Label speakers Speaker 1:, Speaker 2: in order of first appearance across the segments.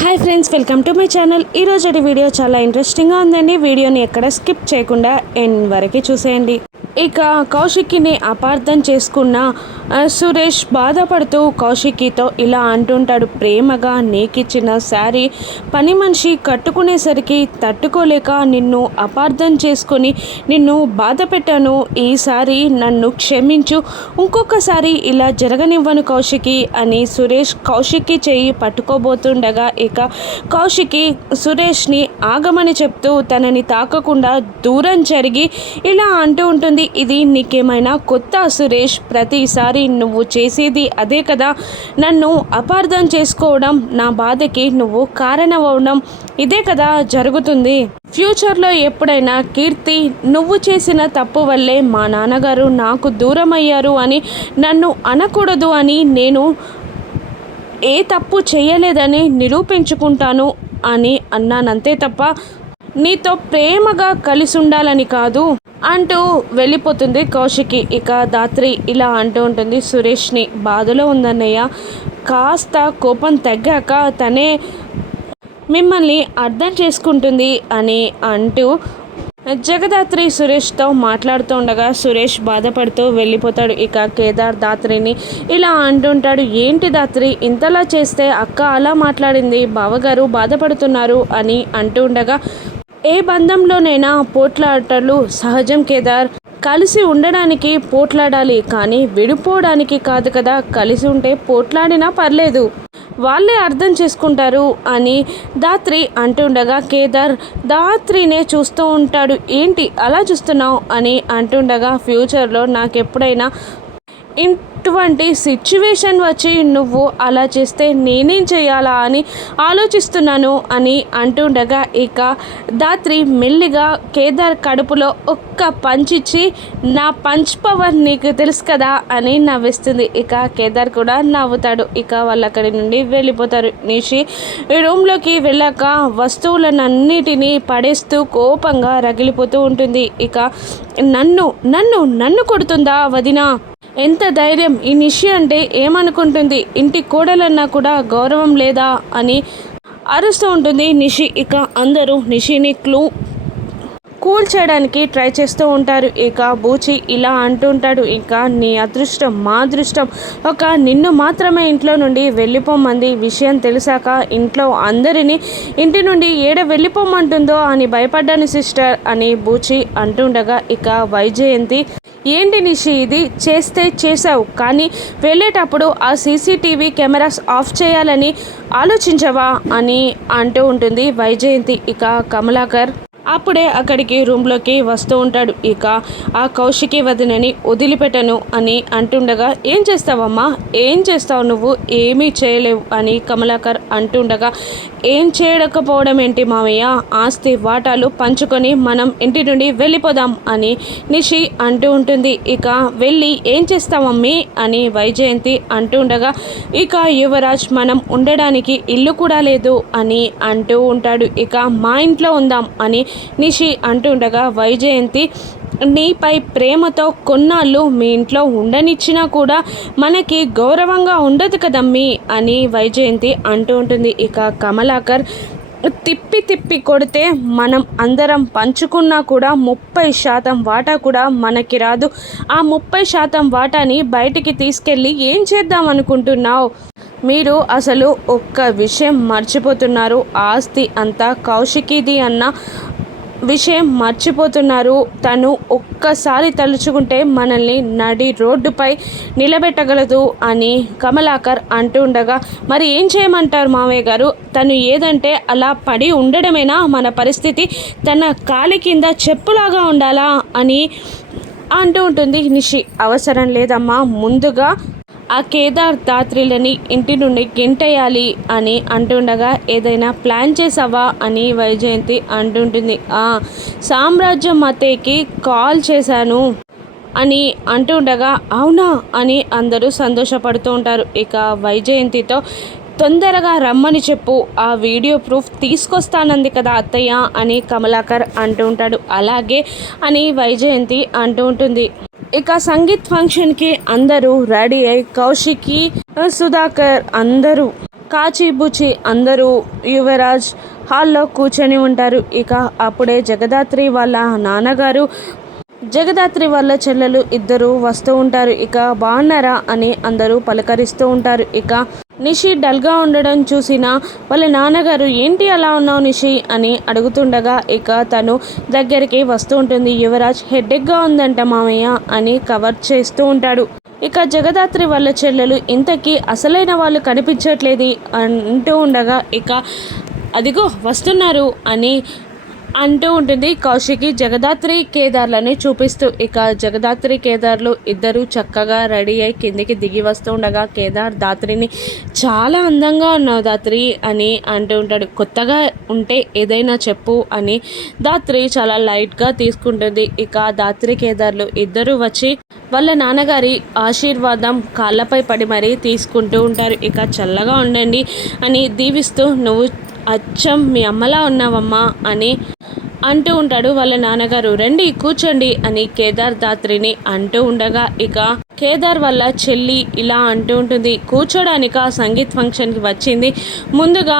Speaker 1: Hi friends welcome to my channel ఈరోజు video చాలా ఇంట్రెస్టింగ్గా ఉందండి. వీడియోని ఎక్కడ స్కిప్ చేయకుండా ఎన్ వరకు చూసేయండి. ఇక కౌశిక్ని అపార్థం చేసుకున్న సురేష్ బాధపడుతూ కౌశికితో ఇలా అంటుంటాడు ప్రేమగా నీకిచ్చిన శారీ పని మనిషి కట్టుకునేసరికి తట్టుకోలేక నిన్ను అపార్థం చేసుకొని నిన్ను బాధ పెట్టాను. ఈసారి నన్ను క్షమించు. ఇంకొకసారి ఇలా జరగనివ్వను కౌశికి అని సురేష్ కౌశిక్కి చేయి పట్టుకోబోతుండగా ఇక కౌశికి సురేష్ని ఆగమని చెప్తూ తనని తాకకుండా దూరం జరిగి ఇలా అంటూ ఉంటుంది. ఇది నీకేమైనా కొత్త సురేష్ ప్రతిసారి నువ్వు చేసేది అదే కదా. నన్ను అపార్థం చేసుకోవడం నా బాధకి నువ్వు కారణమవడం ఇదే కదా జరుగుతుంది. ఫ్యూచర్లో ఎప్పుడైనా కీర్తి నువ్వు చేసిన తప్పు వల్లే మా నాన్నగారు నాకు దూరం అయ్యారు అని నన్ను అనకూడదు అని నేను ఏ తప్పు చేయలేదని నిరూపించుకుంటాను అని అన్నానంతే తప్ప నీతో ప్రేమగా కలిసి ఉండాలని కాదు అంటూ వెళ్ళిపోతుంది కౌశికి. ఇక దాత్రి ఇలా అంటూ ఉంటుంది సురేష్ని బాధలో ఉందన్నయ్య. కాస్త కోపం తగ్గాక తనే మిమ్మల్ని అర్థం చేసుకుంటుంది అని అంటూ జగదాత్రి సురేష్తో మాట్లాడుతూ ఉండగా సురేష్ బాధపడుతూ వెళ్ళిపోతాడు. ఇక కేదార్ దాత్రిని ఇలా అంటుంటాడు ఏంటి దాత్రి ఇంతలా చేస్తే అక్క అలా మాట్లాడింది బావగారు బాధపడుతున్నారు అని అంటూ ఉండగా ఏ బంధంలోనైనా పోట్లాటలు సహజం కేదార్. కలిసి ఉండడానికి పోట్లాడాలి కానీ విడిపోవడానికి కాదు కదా. కలిసి ఉంటే పోట్లాడినా పర్లేదు. వాళ్ళే అర్థం చేసుకుంటారు అని దాత్రి అంటుండగా కేదార్ దాత్రినే చూస్తూ ఉంటాడు. ఏంటి అలా చూస్తున్నావు అని అంటుండగా ఫ్యూచర్లో నాకు ఎప్పుడైనా ఇటువంటి సిచ్యువేషన్ వచ్చి నువ్వు అలా చేస్తే నేనేం చేయాలా అని ఆలోచిస్తున్నాను అని అంటుండగా ఇక దాత్రి మెల్లిగా కేదార్ కడుపులో ఒక్క పంచిచ్చి నా పంచ్ పవర్ నీకు తెలుసు కదా అని నవ్విస్తుంది. ఇక కేదార్ కూడా నవ్వుతాడు. ఇక వాళ్ళు అక్కడి నుండి వెళ్ళిపోతారు. నిషి రూమ్లోకి వెళ్ళాక వస్తువులనన్నిటినీ పడేస్తూ కోపంగా రగిలిపోతూ ఉంటుంది. ఇక నన్ను నన్ను నన్ను కొడుతుందా వదినా? ఎంత ధైర్యం? ఈ నిషి అంటే ఏమనుకుంటుంది? ఇంటి కోడలన్నా కూడా గౌరవం లేదా అని అరుస్తూ ఉంటుంది నిషి. ఇక అందరూ నిషిని క్లూ కూల్ చేయడానికి ట్రై చేస్తూ ఉంటారు. ఇక బూచి ఇలా అంటుంటాడు. ఇంకా నీ అదృష్టం మా అదృష్టం. ఒక నిన్ను మాత్రమే ఇంట్లో నుండి వెళ్ళిపోమంది విషయం తెలిసాక ఇంట్లో అందరినీ ఇంటి నుండి ఏడ వెళ్ళిపోమంటుందో అని భయపడ్డాను సిస్టర్ అని బూచి అంటుండగా ఇక వైజయంతి ఏంటి నిషి ఇది? చేస్తే చేసావు కానీ వెళ్ళేటప్పుడు ఆ సీసీటీవీ కెమెరాస్ ఆఫ్ చేయాలని ఆలోచించవా అని అంటూ ఉంటుంది వైజయంతి ఇక కమలాకర్. అప్పుడే అక్కడికి రూమ్లోకి వస్తూ ఉంటాడు. ఇక ఆ కౌశికి వదినని వదిలిపెట్టను అని అంటుండగా ఏం చేస్తావమ్మా? ఏం చేస్తావు నువ్వు? ఏమీ చేయలేవు అని కమలాకర్ అంటుండగా ఏం చేయకపోవడం ఏంటి మామయ్య ఆస్తి వాటాలు పంచుకొని మనం ఇంటి నుండి వెళ్ళిపోదాం అని నిషి అంటూ ఉంటుంది. ఇక వెళ్ళి ఏం చేస్తామమ్మీ అని వైజయంతి అంటూ ఉండగా ఇక యువరాజ్ మనం ఉండడానికి ఇల్లు కూడా లేదు అని అంటూ ఉంటాడు. ఇక మా ఇంట్లో ఉందాం అని నిషి అంటుండగా వైజయంతి నీపై ప్రేమతో కొన్నాళ్ళు మీ ఇంట్లో ఉండనిచ్చినా కూడా మనకి గౌరవంగా ఉండదు కదమ్మీ అని వైజయంతి అంటూ ఉంటుంది. ఇక కమలాకర్ తిప్పి తిప్పి కొడితే మనం అందరం పంచుకున్నా కూడా ముప్పై శాతం వాటా కూడా మనకి రాదు. ఆ ముప్పై శాతం వాటాని బయటికి తీసుకెళ్ళి ఏం చేద్దాం అనుకుంటున్నావు? మీరు అసలు ఒక్క విషయం మర్చిపోతున్నారు. ఆస్తి అంతా కౌశికిది అన్న విషయం మర్చిపోతున్నారు. తను ఒక్కసారి తలుచుకుంటే మనల్ని నడి రోడ్డుపై నిలబెట్టగలదు అని కమలాకర్ అంటూ ఉండగా మరి ఏం చేయమంటారు మావయ్య గారు? తను ఏదంటే అలా పడి ఉండడమేనా? మన పరిస్థితి తన కాలి కింద చెప్పులాగా ఉండాలా? అని అంటూ ఉంటుంది. నిషి అవసరం లేదమ్మా. ముందుగా ఆ కేదార్ దాత్రిలని ఇంటి నుండి గెంటేయాలి అని అంటుండగా ఏదైనా ప్లాన్ చేసావా అని వైజయంతి అంటుంటుంది. "ఆ, సామ్రాజ్యం అత్తయ్యకి కాల్ చేశాను అని అంటుండగా అవునా? అని అందరూ సంతోషపడుతూ ఉంటారు. ఇక వైజయంతితో తొందరగా రమ్మని చెప్పు ఆ వీడియో ప్రూఫ్ తీసుకొస్తానంది కదా అత్తయ్య అని కమలాకర్ అంటూ ఉంటాడు. అలాగే అని వైజయంతి అంటూ ఉంటుంది. ఇక సంగీత్ ఫంక్షన్కి అందరూ రెడీ అయి కౌశికి సుధాకర్ అందరూ కాచిబుచి అందరూ యువరాజ్ హాల్లో కూర్చొని ఉంటారు. ఇక అప్పుడే జగదాత్రి వాళ్ళ నాన్నగారు జగదాత్రి వాళ్ళ చెల్లెలు ఇద్దరు వస్తూ ఉంటారు. ఇక బాగున్నారా అని అందరూ పలకరిస్తూ ఉంటారు. ఇక నిషి డల్గా ఉండడం చూసిన వాళ్ళ నాన్నగారు ఏంటి అలా ఉన్నావు నిషి? అని అడుగుతుండగా ఇక తను దగ్గరికి వస్తూ ఉంటుంది. యువరాజ్ హెడ్డెక్గా ఉందంట మామయ్య అని కవర్ చేస్తూ ఉంటాడు. ఇక జగదాత్రి వాళ్ళ చెల్లెలు ఇంతకీ అసలైన వాళ్ళు కనిపించట్లేదు అంటూ ఉండగా ఇక అదిగో వస్తున్నారు అని అంటూ ఉంటుంది. కౌశికి జగదాత్రి కేదార్లని చూపిస్తూ ఇక జగదాత్రి కేదార్లు ఇద్దరు చక్కగా రెడీ అయి కిందికి దిగి వస్తూ ఉండగా కేదార్ దాత్రిని చాలా అందంగా ఉన్నావు దాత్రి అని అంటూ ఉంటాడు. కొత్తగా ఉంటే ఏదైనా చెప్పు అని దాత్రి చాలా లైట్గా తీసుకుంటుంది. ఇక దాత్రి కేదార్లు ఇద్దరు వచ్చి వాళ్ళ నాన్నగారి ఆశీర్వాదం కాళ్ళపై పడి మరీ తీసుకుంటూ ఉంటారు. ఇక చల్లగా ఉండండి అని దీవిస్తూ నువ్వు అచ్చం మీ అమ్మలా ఉన్నావమ్మా అని అంటూ ఉంటాడు వాళ్ళ నాన్నగారు. రండి కూర్చోండి అని కేదార్ దాత్రిని అంటూ ఉండగా ఇక కేదార్ వల్ల చెల్లి ఇలా అంటూ ఉంటుంది. కూర్చోడానిక? సంగీత్ ఫంక్షన్కి వచ్చింది. ముందుగా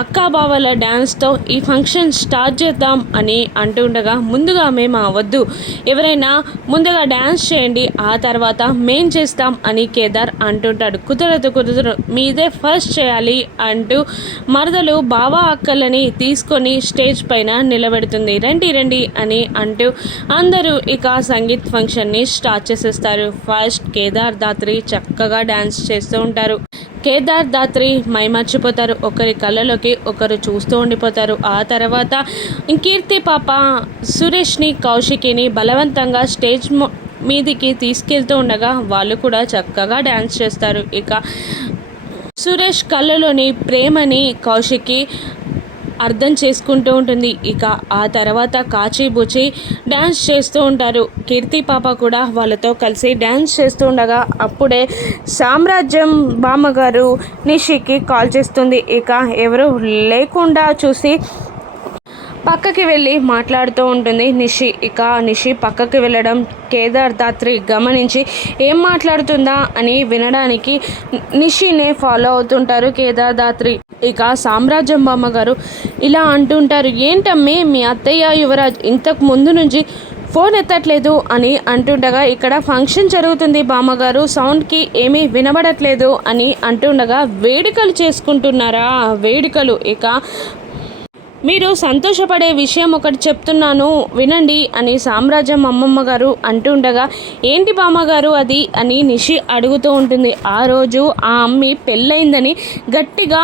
Speaker 1: అక్కా బావల డ్యాన్స్తో ఈ ఫంక్షన్ స్టార్ట్ చేద్దాం అని అంటూ ఉండగా ముందుగా మేము అవ్వద్దు ఎవరైనా ముందుగా డ్యాన్స్ చేయండి ఆ తర్వాత మేం చేస్తాం అని కేదార్ అంటుంటాడు. కుదరదు కుదరదు. మీదే ఫస్ట్ చేయాలి అంటూ మరదలు బావా అక్కలని తీసుకొని స్టేజ్ పైన నిలబెడుతుంది. రండి రండి అని అంటూ అందరూ ఇక సంగీత్ ఫంక్షన్ని స్టార్ట్ చేసేస్తారు. ఫస్ట్ కేదార్ దాత్రి చక్కగా డ్యాన్స్ చేస్తూ ఉంటారు. కేదార్ దాత్రి మైమర్చిపోతారు. ఒకరి కళ్ళలోకి ఒకరు చూస్తూ ఉండిపోతారు. ఆ తర్వాత కీర్తి పాప సురేష్ని కౌశికిని బలవంతంగా స్టేజ్ మీదికి తీసుకెళ్తూ ఉండగా వాళ్ళు కూడా చక్కగా డ్యాన్స్ చేస్తారు. ఇక సురేష్ కళ్ళలోని ప్రేమని కౌశికి అర్థం చేసుకుంటూ ఉంటుంది. ఇక ఆ తర్వాత కాచిబుచి డ్యాన్స్ చేస్తూ ఉంటారు. కీర్తి పాప కూడా వాళ్ళతో కలిసి డ్యాన్స్ చేస్తూ ఉండగా అప్పుడే సామ్రాజ్యం బామ్మగారు నిషికి కాల్ చేస్తుంది. ఇక ఎవరు లేకుండా చూసి పక్కకి వెళ్ళి మాట్లాడుతూ ఉంటుంది నిషి. ఇక నిషి పక్కకి వెళ్ళడం కేదార్ దాత్రి గమనించి ఏం మాట్లాడుతుందా అని వినడానికి నిషినే ఫాలో అవుతుంటారు కేదార్ దాత్రి. ఇక సామ్రాజ్యం బామ్మ గారు ఇలా అంటుంటారు ఏంటమ్మే మీ అత్తయ్య యువరాజ్ ఇంతకు ముందు నుంచి ఫోన్ ఎత్తట్లేదు అని అంటుండగా ఇక్కడ ఫంక్షన్ జరుగుతుంది బామ్మగారు సౌండ్కి ఏమీ వినబడట్లేదు అని అంటుండగా వేడుకలు చేసుకుంటున్నారా? వేడుకలు. ఇక మీరు సంతోషపడే విషయం ఒకటి చెప్తున్నాను వినండి అని సామ్రాజ్యం అమ్మమ్మ గారు అంటుండగా ఏంటి బామ్మగారు అది? అని నిషి అడుగుతూ ఉంటుంది. ఆ రోజు ఆ అమ్మి పెళ్ళైందని గట్టిగా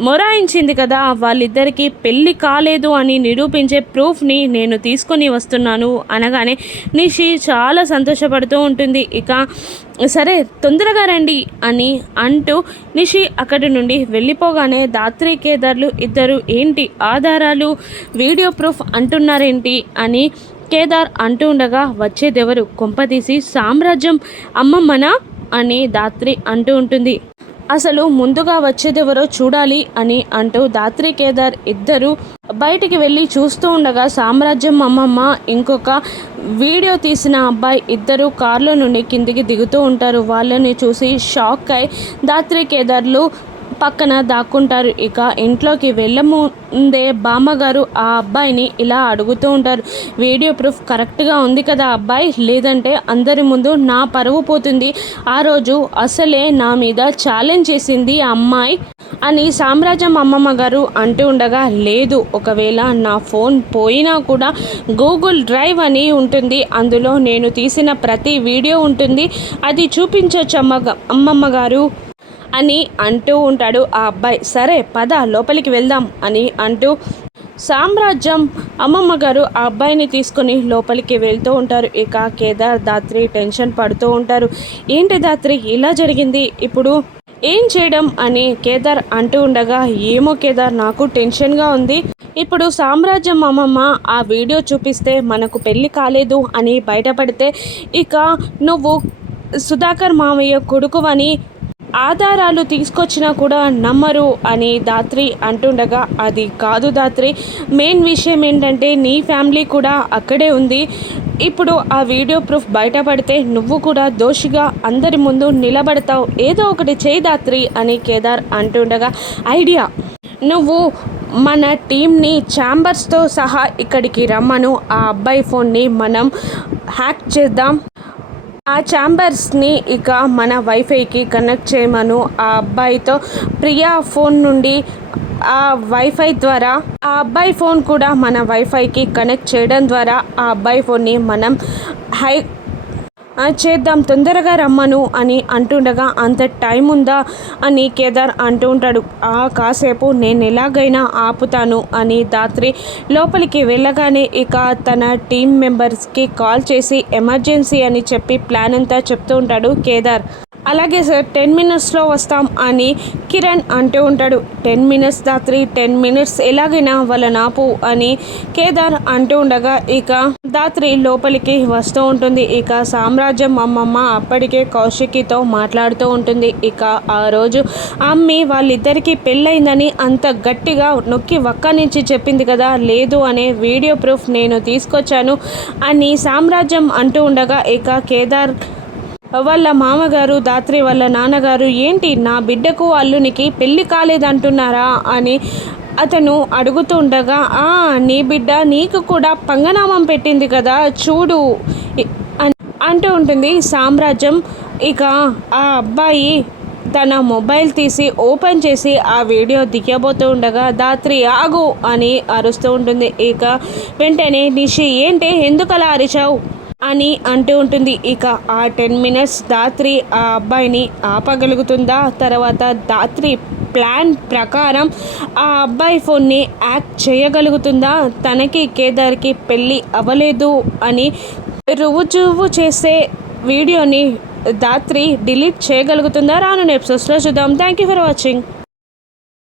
Speaker 1: మొరాయించింది కదా వాళ్ళిద్దరికీ పెళ్ళి కాలేదు అని నిరూపించే ప్రూఫ్ని నేను తీసుకొని వస్తున్నాను అనగానే నిషి చాలా సంతోషపడుతూ ఉంటుంది. ఇక సరే తొందరగా రండి అని అంటూ నిషి అక్కడి నుండి వెళ్ళిపోగానే దాత్రి కేదార్లు ఇద్దరు ఏంటి ఆధారాలు వీడియో ప్రూఫ్ అంటున్నారేంటి అని కేదార్ అంటూ ఉండగా వచ్చేదెవరు? కొంపతీసి సామ్రాజ్యం అమ్మమ్మనా? అని దాత్రి అంటూ ఉంటుంది. అసలు ముందుగా వచ్చేదెవరో చూడాలి అని అంటూ దాత్రి కేదార్ ఇద్దరు బయటికి వెళ్ళి చూస్తూ ఉండగా సామ్రాజ్యం అమ్మమ్మ ఇంకొక వీడియో తీసిన అబ్బాయి ఇద్దరు కారులో నుండి కిందికి దిగుతూ ఉంటారు. వాళ్ళని చూసి షాక్ అయి దాత్రి కేదార్లు పక్కన దాక్కుంటారు. ఇక ఇంట్లోకి వెళ్ళ ముందే బామ్మగారు ఆ అబ్బాయిని ఇలా అడుగుతూ ఉంటారు. వీడియో ప్రూఫ్ కరెక్ట్గా ఉంది కదా అబ్బాయి? లేదంటే అందరి ముందు నా పరువు పోతుంది. ఆ రోజు అసలే నా మీద ఛాలెంజ్ చేసింది ఆ అమ్మాయి అని సామ్రాజ్యం అమ్మమ్మ గారు అంటూ ఉండగా లేదు ఒకవేళ నా ఫోన్ పోయినా కూడా గూగుల్ డ్రైవ్ అని ఉంటుంది. అందులో నేను తీసిన ప్రతి వీడియో ఉంటుంది. అది చూపించవచ్చు అమ్మ అమ్మమ్మ గారు. అని అంటూ ఉంటాడు ఆ అబ్బాయి. సరే పద లోపలికి వెళ్దాం అని అంటూ సామ్రాజ్యం అమ్మమ్మ గారు ఆ అబ్బాయిని తీసుకుని లోపలికి వెళ్తూ ఉంటారు. ఇక కేదార్ దాత్రి టెన్షన్ పడుతూ ఉంటారు. ఏంటి దాత్రి ఇలా జరిగింది? ఇప్పుడు ఏం చేయడం అని కేదార్ అంటూ ఉండగా ఏమో కేదార్ నాకు టెన్షన్గా ఉంది. ఇప్పుడు సామ్రాజ్యం అమ్మమ్మ ఆ వీడియో చూపిస్తే మనకు పెళ్ళి కాలేదు అని బయటపడితే ఇక నువ్వు సుధాకర్ మామయ్య కొడుకు అని ఆధారాలు తీసుకొచ్చినా కూడా నమ్మరు అని దాత్రి అంటుండగా అది కాదు దాత్రి. మెయిన్ విషయం ఏంటంటే నీ ఫ్యామిలీ కూడా అక్కడే ఉంది. ఇప్పుడు ఆ వీడియో ప్రూఫ్ బయటపడితే నువ్వు కూడా దోషిగా అందరి ముందు నిలబడతావు. ఏదో ఒకటి చేదాత్రి అని కేదార్ అంటుండగా ఐడియా! నువ్వు మన టీంని ఛాంబర్స్తో సహా ఇక్కడికి రమ్మను. ఆ అబ్బాయి ఫోన్ని మనం హ్యాక్ చేద్దాం. ఆ ఛాంబర్స్ని ఇక మన వైఫైకి కనెక్ట్ చేయమను. ఆ అబ్బాయితో ప్రియా ఫోన్ నుండి ఆ వైఫై ద్వారా ఆ అబ్బాయి ఫోన్ కూడా మన వైఫైకి కనెక్ట్ చేయడం ద్వారా ఆ అబ్బాయి ఫోన్ని మనం హై చేద్దాం తొందరగా రమ్మను అని అంటుండగా అంత టైం ఉందా అని కేదార్ అంటూ ఉంటాడు. ఆ కాసేపు నేను ఎలాగైనా ఆపుతాను అని దాత్రి లోపలికి వెళ్ళగానే ఇక తన టీం మెంబర్స్కి కాల్ చేసి ఎమర్జెన్సీ అని చెప్పి ప్లాన్ అంతా చెప్తూ ఉంటాడు కేదార్. అలాగే సార్ టెన్ మినిట్స్లో వస్తాం అని కిరణ్ అంటూ ఉంటాడు. Ten minutes Dhatri ten minutes ఎలాగైనా వాళ్ళ నాపు అని కేదార్ అంటూ ఉండగా ఇక దాత్రి లోపలికి వస్తూ ఉంటుంది. ఇక సామ్రాజ్యం అమ్మమ్మ అప్పటికే కౌశికితో మాట్లాడుతూ ఉంటుంది. ఇక ఆ రోజు అమ్మి వాళ్ళిద్దరికీ పెళ్ళయిందని అంత గట్టిగా నొక్కి ఒక్క నుంచి చెప్పింది కదా లేదు అనే వీడియో ప్రూఫ్ నేను తీసుకొచ్చాను అని సామ్రాజ్యం అంటూ ఉండగా ఇక కేదార్ వాళ్ళ మామగారు దాత్రి వాళ్ళ నాన్నగారు ఏంటి నా బిడ్డకు అల్లునికి పెళ్ళి కాలేదంటున్నారా? అని అతను అడుగుతూ ఉండగా "ఆ, నీ బిడ్డ నీకు కూడా పంగనామం పెట్టింది కదా చూడు అంటూ ఉంటుంది సామ్రాజ్యం. ఇక ఆ అబ్బాయి తన మొబైల్ తీసి ఓపెన్ చేసి ఆ వీడియో దిగబోతూ ఉండగా దాత్రి ఆగు అని అరుస్తూ ఉంటుంది. ఇక వెంటనే నిషి ఏంటి? ఎందుకలా అరిచావు? అని అంటూ ఉంటుంది. ఇక ఆ టెన్ మినిట్స్ దాత్రి ఆ అబ్బాయిని ఆపగలుగుతుందా? తర్వాత దాత్రి ప్లాన్ ప్రకారం ఆ అబ్బాయి ఫోన్ని యాక్ట్ చేయగలుగుతుందా? తనకి కేదార్కి పెళ్ళి అవ్వలేదు అని రువుజువు చేసే వీడియోని దాత్రి డిలీట్ చేయగలుగుతుందా? రాను ఎపిసోడ్స్లో చూద్దాం. Thank you for watching